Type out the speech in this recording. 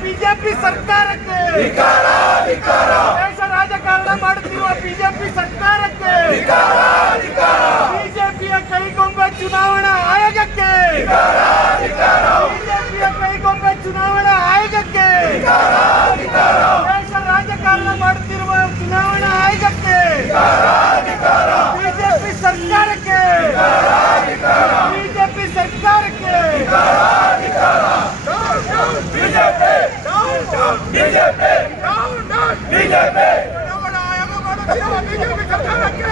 BJP ಸರ್ಕಾರಕ್ಕೆ ದೇಶ ರಾಜಕಾರಣ ಮಾಡುತ್ತಿರುವ ಬಿಜೆಪಿ ಸರ್ಕಾರಕ್ಕೆ ಬಿಜೆಪಿಯ ಕೈಗೊಂಬೆ ಚುನಾವಣಾ ಆಯೋಗಕ್ಕೆ ಬಿಜೆಪಿಯ ಕೈಗೊಂಬೆ ಚುನಾವಣಾ ಆಯೋಗಕ್ಕೆ ದೇಶ ರಾಜಕಾರಣ ಮಾಡುತ್ತಿರುವ ಚುನಾವಣಾ ಆಯೋಗಕ್ಕೆ ಬಿಜೆಪಿ ಸರ್ಕಾರಕ್ಕೆ ಬಿಜೆಪಿ ಸರ್ಕಾರಕ್ಕೆ ಚುನಾವಣಾ ಆಯೋಗ ಮಾಡುತ್ತಿರುವ ಬಿಜೆಪಿ ಸರ್ಕಾರಕ್ಕೆ